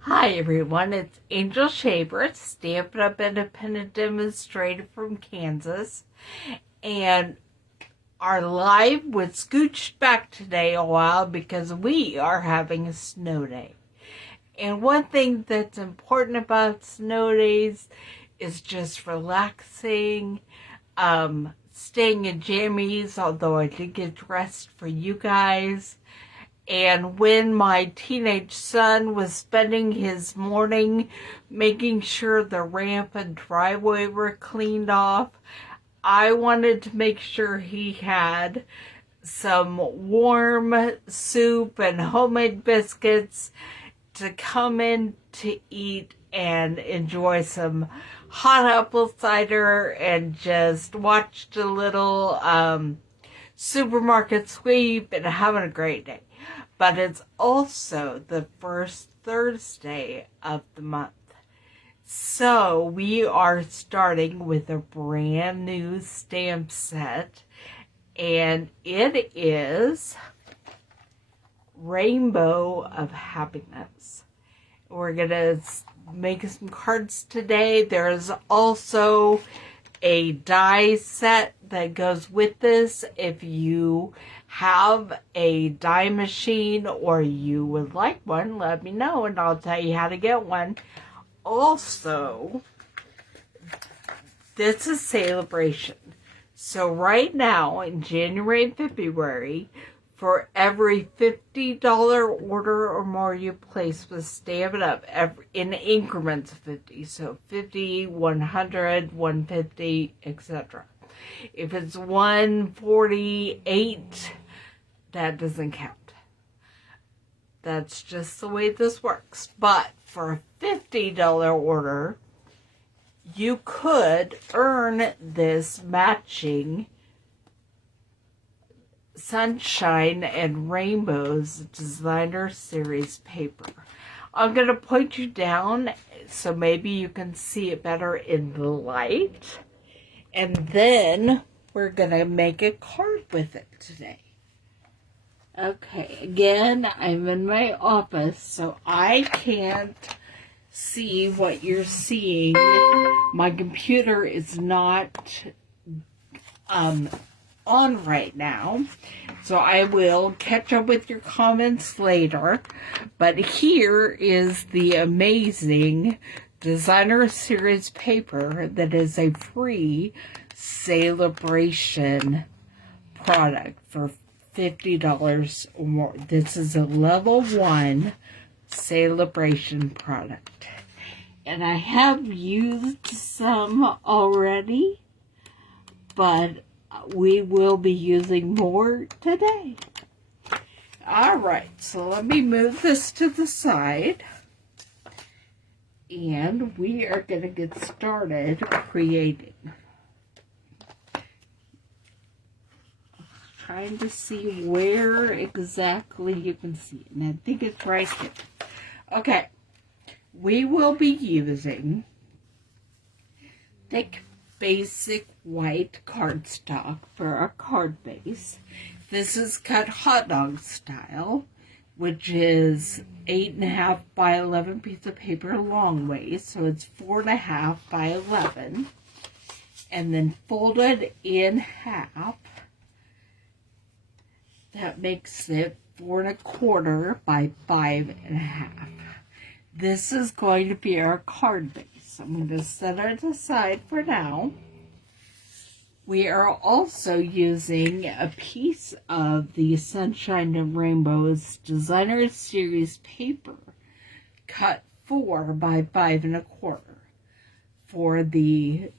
Hi everyone, it's Angel Shaver, Stampin' Up Independent Demonstrator from Kansas, and our live was scooched back today a while because we are having a snow day. And one thing that's important about snow days is just relaxing, staying in jammies, although I did get dressed for you guys. And when my teenage son was spending his morning making sure the ramp and driveway were cleaned off, I wanted to make sure he had some warm soup and homemade biscuits to come in to eat and enjoy some hot apple cider and just watched a little supermarket sweep and having a great day. But it's also the first Thursday of the month. So we are starting with a brand new stamp set, and it is Rainbow of Happiness. We're going to make some cards today. There's also a die set that goes with this. If you have a die machine or you would like one, let me know and I'll tell you how to get one. Also, this is celebration. So right now in January and February, for every $50 order or more you place with Stampin' Up, in increments of 50, so 50, 100, 150, etc. If it's 148, that doesn't count. That's just the way this works. But for a $50 order, you could earn this matching Sunshine and Rainbows Designer Series paper. I'm going to point you down so maybe you can see it better in the light. And then we're going to make a card with it today. Okay, again, I'm in my office, so I can't see what you're seeing. My computer is not on right now, so I will catch up with your comments later. But here is the amazing Designer Series paper that is a free celebration product for $50 or more. This is a level 1 celebration product, and I have used some already, but we will be using more today. Alright, so let me move this to the side, and we are going to get started creating. Trying to see where exactly you can see it, and I think it's right here. Okay, we will be using thick basic white cardstock for our card base. This is cut hot dog style, which is 8.5 by 11 piece of paper long ways, so it's 4.5 by 11, and then folded in half. That makes it 4.25 by 5.5. This is going to be our card base. I'm going to set it aside for now. We are also using a piece of the Sunshine and Rainbows Designer Series paper, cut 4 by 5.25 for the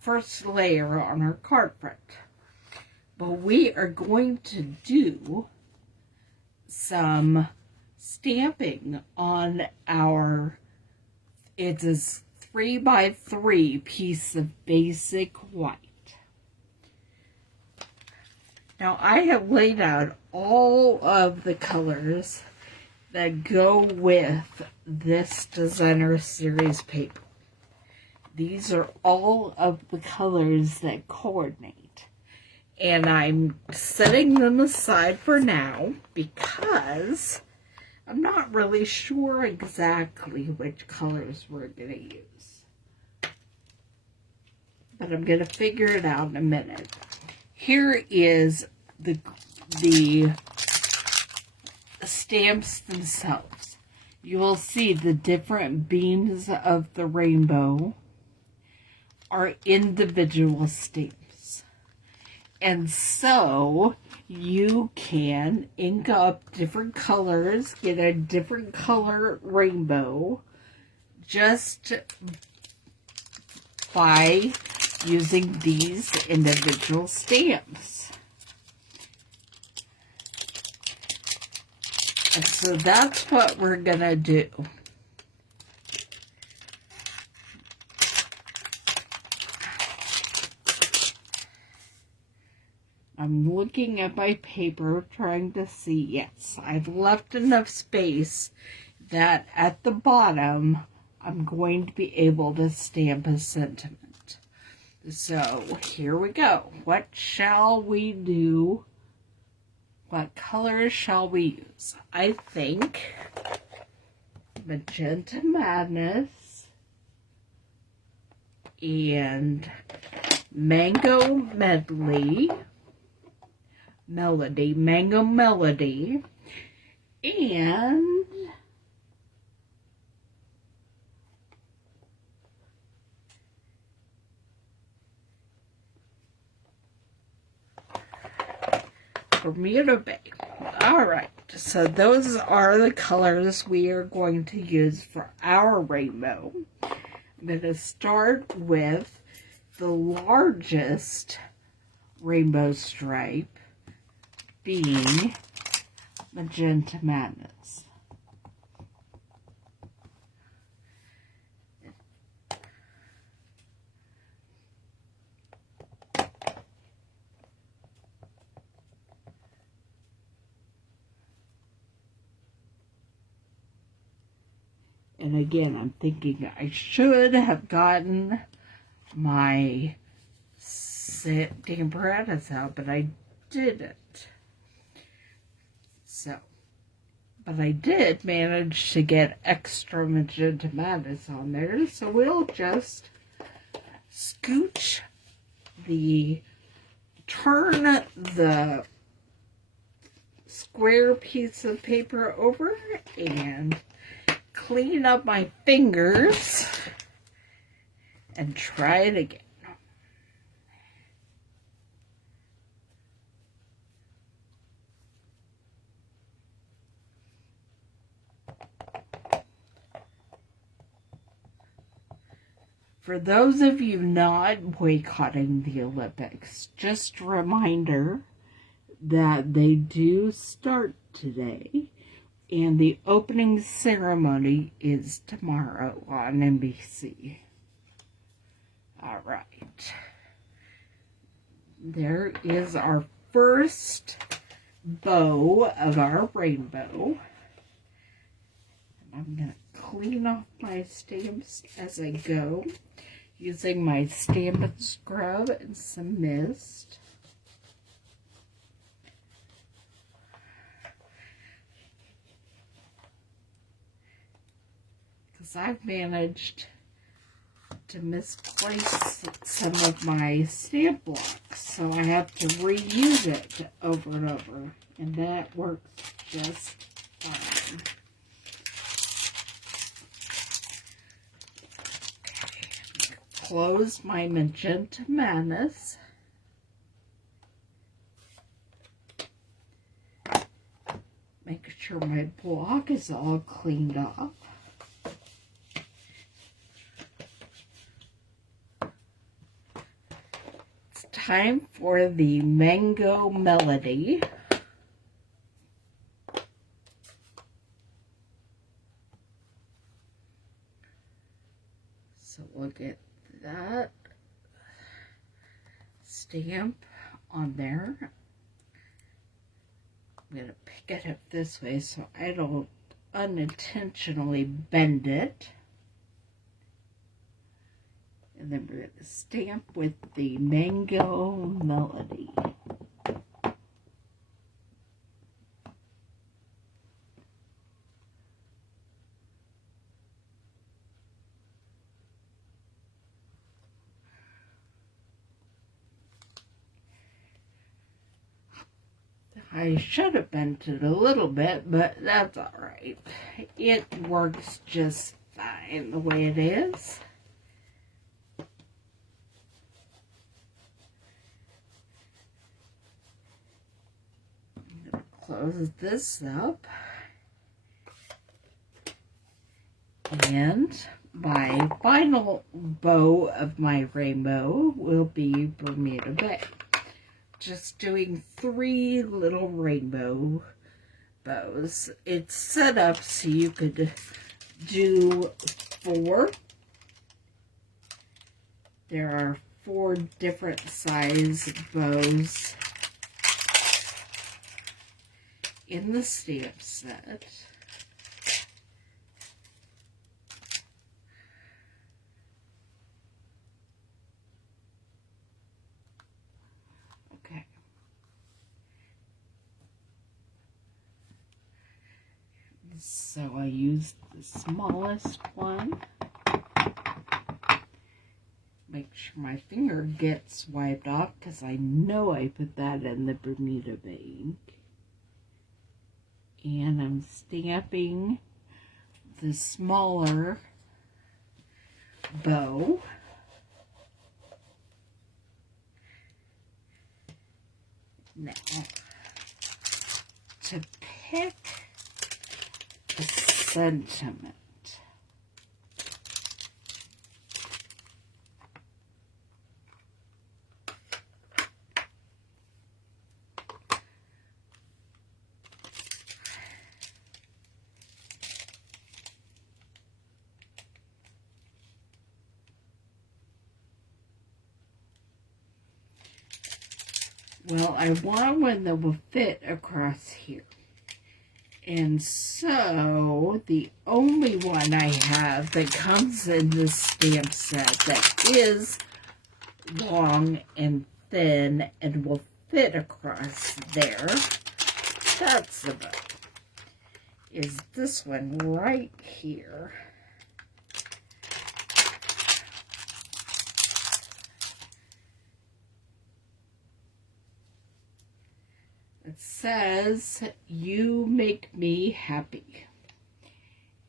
first layer on our card front. But we are going to do some stamping on our, it's a 3 by 3 piece of basic white. Now I have laid out all of the colors that go with this Designer Series paper. These are all of the colors that coordinate. And I'm setting them aside for now because I'm not really sure exactly which colors we're going to use, but I'm going to figure it out in a minute. Here is the stamps themselves. You will see the different beams of the rainbow are individual stamps. And so you can ink up different colors, get a different color rainbow just by using these individual stamps. And so that's what we're gonna do. I'm looking at my paper trying to see, yes, I've left enough space that at the bottom I'm going to be able to stamp a sentiment. So here we go. What shall we do? What colors shall we use? I think Magenta Madness and Mango Mango Melody, and Bermuda Bay. All right, so those are the colors we are going to use for our rainbow. I'm going to start with the largest rainbow stripe being Magenta Madness. And again, I'm thinking I should have gotten my Stampin' out, but I didn't. So, but I did manage to get extra Magenta Madness on there, so we'll just turn the square piece of paper over and clean up my fingers and try it again. For those of you not boycotting the Olympics, just a reminder that they do start today, and the opening ceremony is tomorrow on NBC. All right. There is our first bow of our rainbow. I'm going to clean off my stamps as I go using my Stampin' Scrub and some mist. Because I've managed to misplace some of my stamp blocks, so I have to reuse it over and over, and that works just fine. Close my Magenta Madness. Make sure my block is all cleaned up. It's time for the Mango Melody. So we'll get that stamp on there. I'm going to pick it up this way so I don't unintentionally bend it. And then we're going to stamp with the Mango Melody. I should have bent it a little bit, but that's all right. It works just fine the way it is. I'm going to close this up. And my final bow of my rainbow will be Bermuda Bay. Just doing 3 little rainbow bows. It's set up so you could do 4. There are 4 different size bows in the stamp set. So I used the smallest one. Make sure my finger gets wiped off because I know I put that in the Bermuda Bay ink. And I'm stamping the smaller bow. Now, to pick the sentiment. Well, I want one that will fit across here. And so, the only one I have that comes in this stamp set that is long and thin and will fit across there, that's the bow, is this one right here. It says, "You make me happy."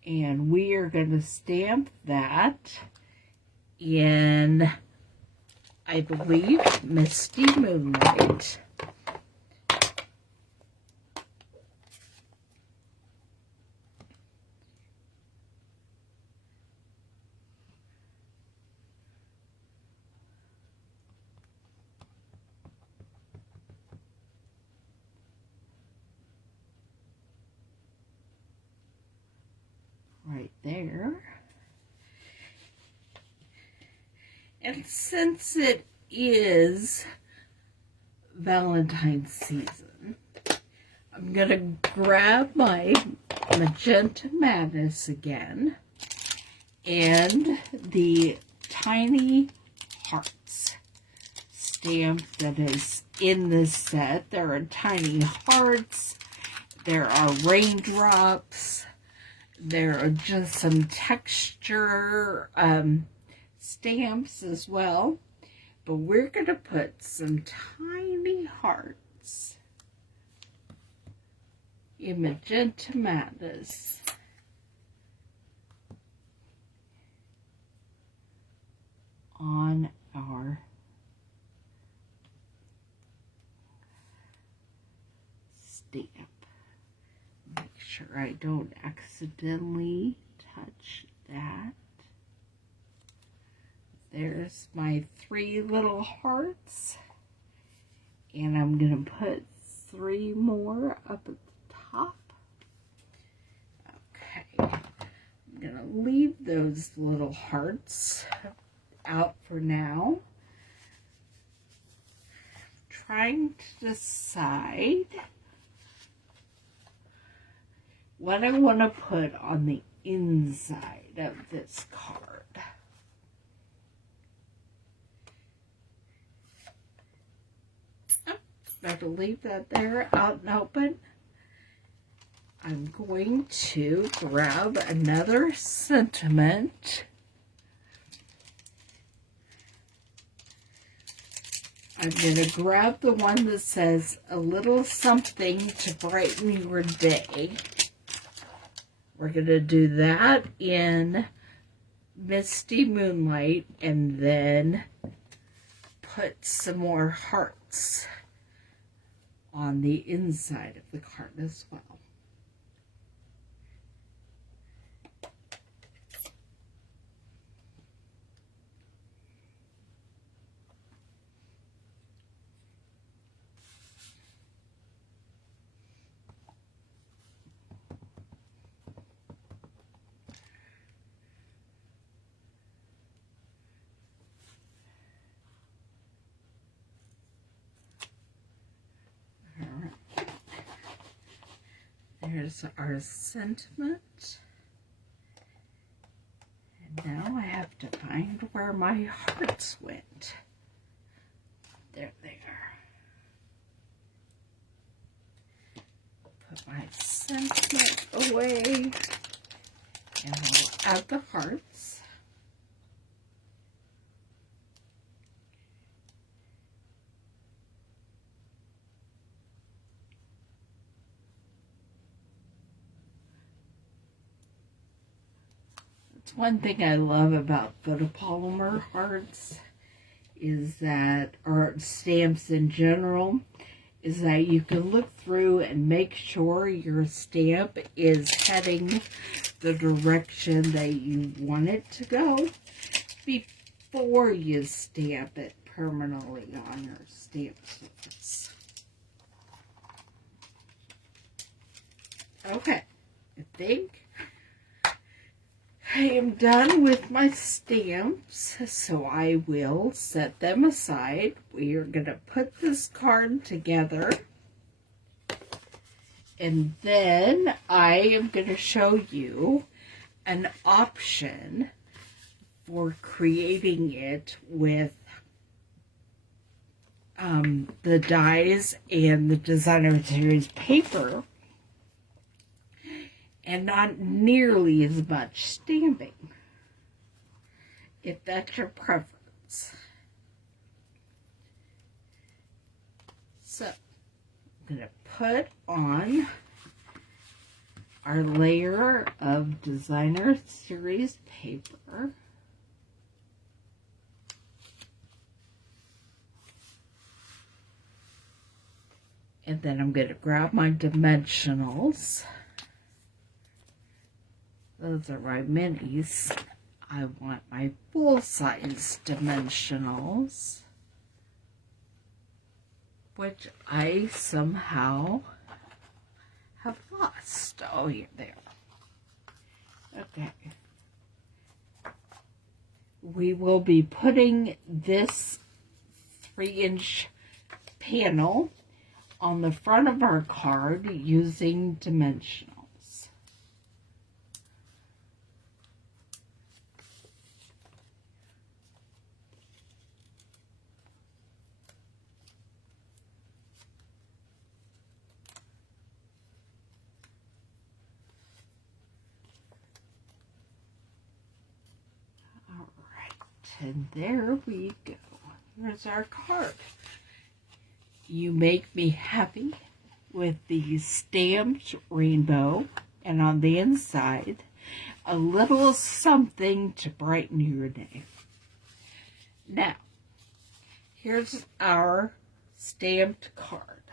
And we are going to stamp that in, I believe, Misty Moonlight. Right there. And since it is Valentine's season, I'm going to grab my Magenta Madness again and the tiny hearts stamp that is in this set. There are tiny hearts, there are raindrops, there are just some texture stamps as well, but we're going to put some tiny hearts in Magenta Madness on our stamp. Make sure I don't accidentally touch that. There's my 3 little hearts, and I'm going to put 3 more up at the top. Okay, I'm going to leave those little hearts out for now. I'm trying to decide what I want to put on the inside of this card. Better leave that there out and open. I'm going to grab another sentiment. I'm going to grab the one that says a little something to brighten your day. We're going to do that in Misty Moonlight and then put some more hearts on the inside of the card as well. There's our sentiment. And now I have to find where my hearts went. There they are. Put my sentiment away. And I'll add the hearts. One thing I love about photopolymer hearts is that, or stamps in general, is that you can look through and make sure your stamp is heading the direction that you want it to go before you stamp it permanently on your stamp surface. Okay, I think I am done with my stamps, so I will set them aside. We are going to put this card together, and then I am going to show you an option for creating it with the dies and the Designer Series paper, and not nearly as much stamping, if that's your preference. So, I'm going to put on our layer of Designer Series paper. And then I'm going to grab my dimensionals. Those are my minis. I want my full-size dimensionals, which I somehow have lost. Oh, yeah, there. Okay. We will be putting this 3-inch panel on the front of our card using dimensionals. And there we go. Here's our card. You make me happy with the stamped rainbow, and on the inside, a little something to brighten your day. Now, here's our stamped card.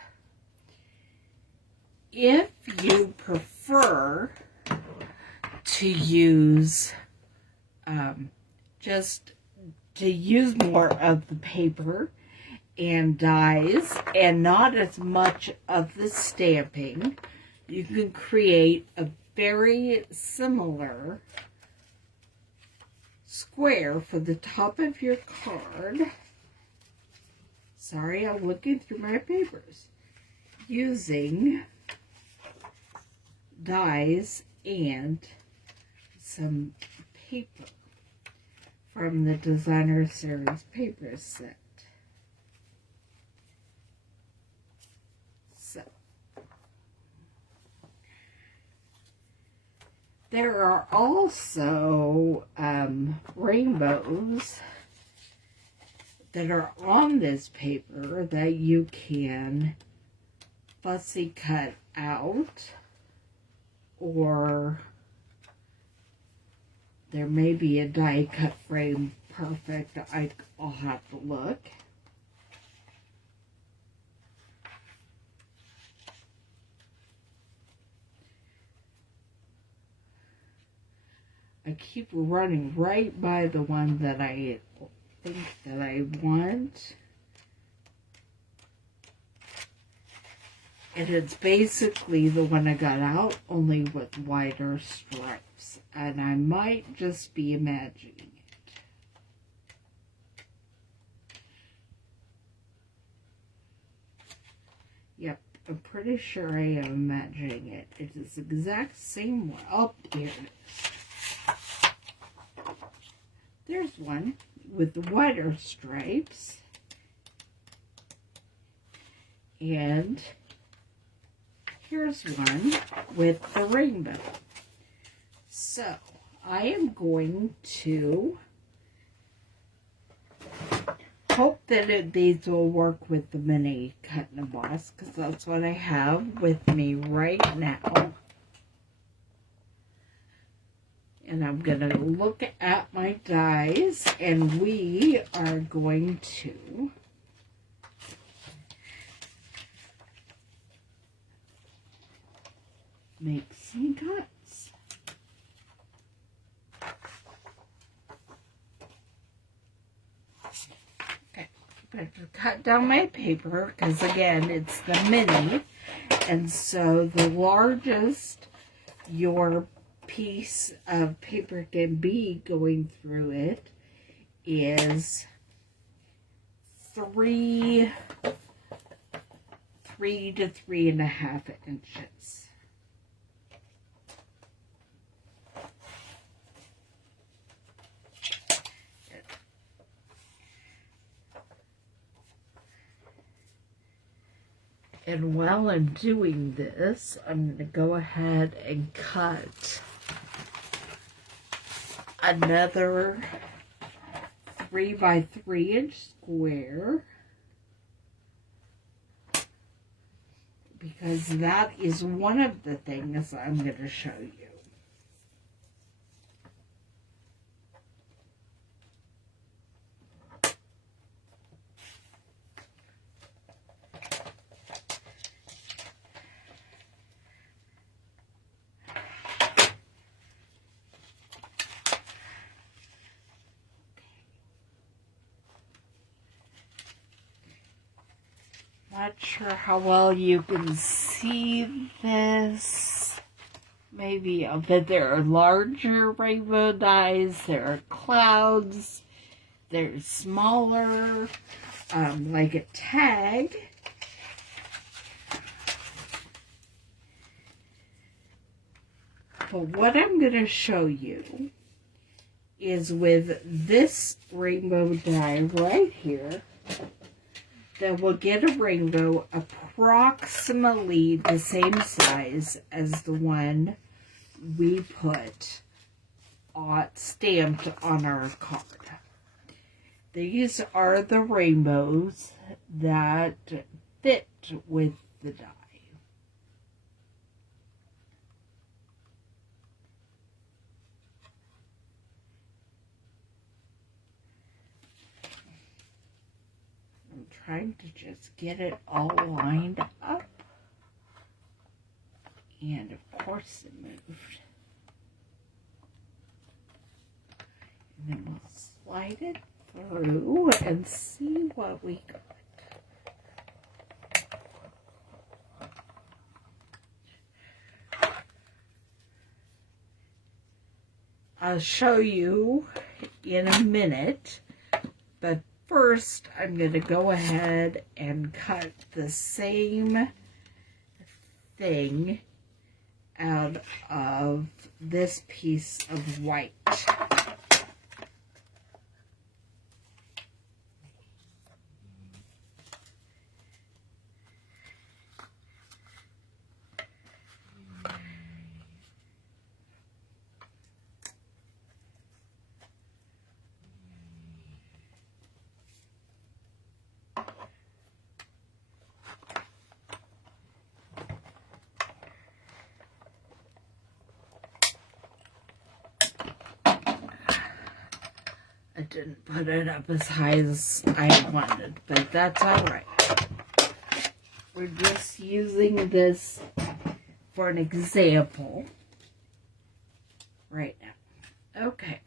If you prefer to use just to use more of the paper and dies and not as much of the stamping, you can create a very similar square for the top of your card. Sorry, I'm looking through my papers. Using dies and some paper from the Designer Series paper set. So, there are also rainbows that are on this paper that you can fussy cut out, or there may be a die cut frame perfect. I'll have to look. I keep running right by the one that I think that I want. And it's basically the one I got out, only with wider stripes. And I might just be imagining it. Yep, I'm pretty sure I am imagining it. It is the exact same one. Oh, here it is. There's one with the wider stripes. And here's one with the rainbow. So, I am going to hope that these will work with the mini cut and emboss, because that's what I have with me right now. And I'm going to look at my dies, and we are going to make some cuts. Okay, better cut down my paper, because again, it's the mini, and so the largest your piece of paper can be going through it is 3 to 3.5 inches. And while I'm doing this, I'm going to go ahead and cut another 3 by 3 inch square, because that is one of the things I'm going to show you. Not sure how well you can see this. Maybe but there are larger rainbow dies, there are clouds, there's smaller, like a tag. But what I'm going to show you is with this rainbow die right here, that will get a rainbow approximately the same size as the one we put stamped on our card. These are the rainbows that fit with the die. Trying to just get it all lined up, and of course it moved. And then we'll slide it through and see what we got. I'll show you in a minute, but first, I'm going to go ahead and cut the same thing out of this piece of white. I didn't put it up as high as I wanted, but that's all right. We're just using this for an example right now. Okay.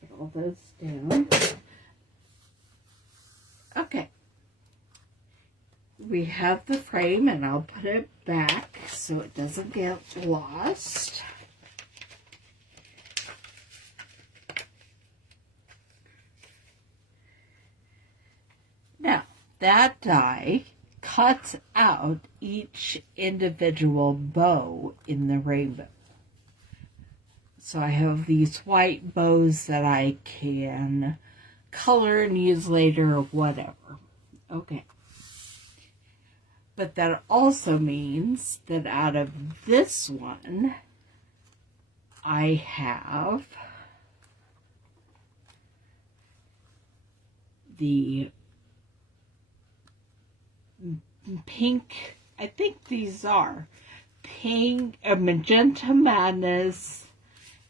Put all those down. Okay. We have the frame, and I'll put it back so it doesn't get lost. Now, that die cuts out each individual bow in the rainbow. So I have these white bows that I can color and use later or whatever. Okay. But that also means that out of this one, I have the pink, I think these are pink, Magenta Madness,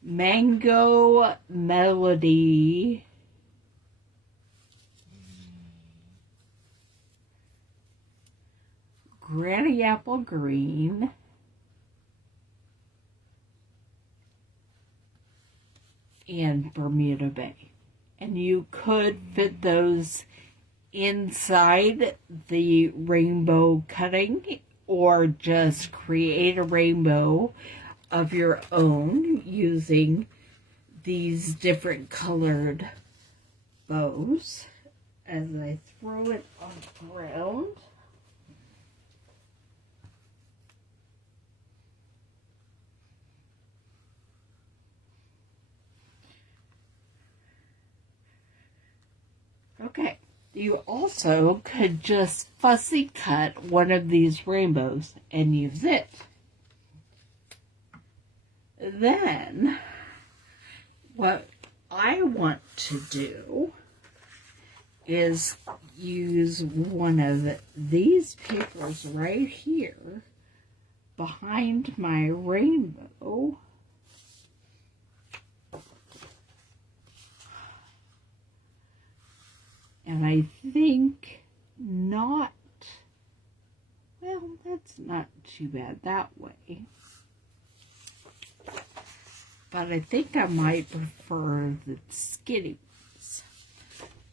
Mango Melody, Granny Apple Green, and Bermuda Bay. And you could fit those inside the rainbow cutting, or just create a rainbow of your own using these different colored bows. As I throw it on the ground, okay. You also could just fussy cut one of these rainbows and use it. Then, what I want to do is use one of these papers right here behind my rainbow. And I think not, well, that's not too bad that way. But I think I might prefer the skinny ones.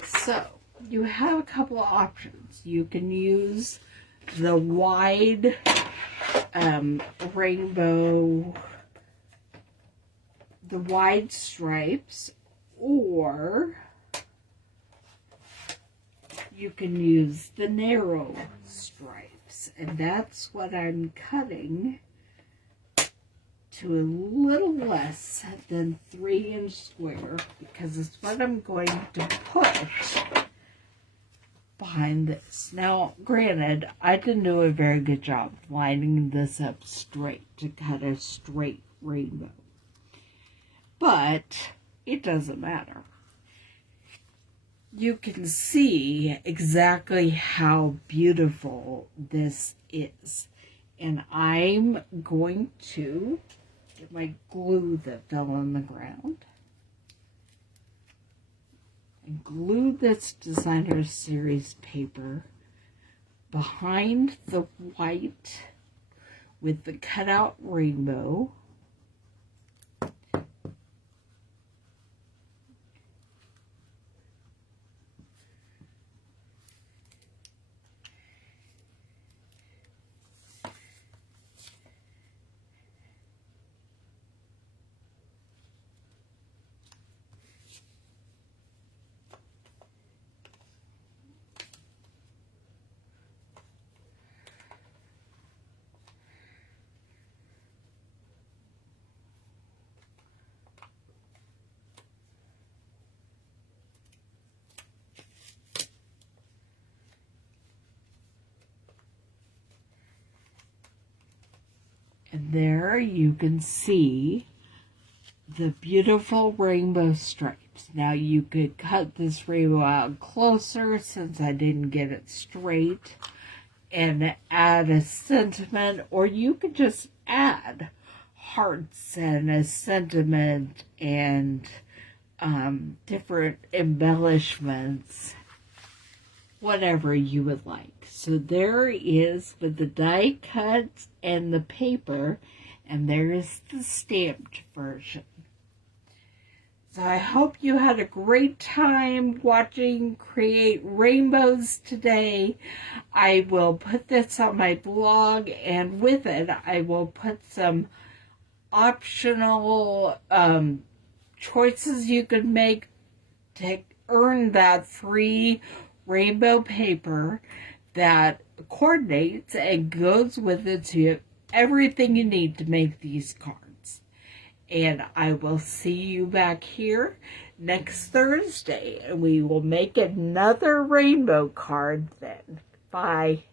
So, you have a couple of options. You can use the wide rainbow, the wide stripes, or you can use the narrow stripes, and that's what I'm cutting to a little less than 3-inch square, because it's what I'm going to put behind this. Now, granted, I didn't do a very good job lining this up straight to cut a straight rainbow, but it doesn't matter. You can see exactly how beautiful this is. And I'm going to get my glue that fell on the ground and glue this Designer Series paper behind the white with the cutout rainbow. And there you can see the beautiful rainbow stripes. Now you could cut this rainbow out closer since I didn't get it straight and add a sentiment, or you could just add hearts and a sentiment and different embellishments, whatever you would like. So there is with the die cuts and the paper, and there is the stamped version. So I hope you had a great time watching Create Rainbows today. I will put this on my blog, and with it I will put some optional choices you can make to earn that free rainbow paper that coordinates and goes with it, so you have everything you need to make these cards. And I will see you back here next Thursday, and we will make another rainbow card then. Bye.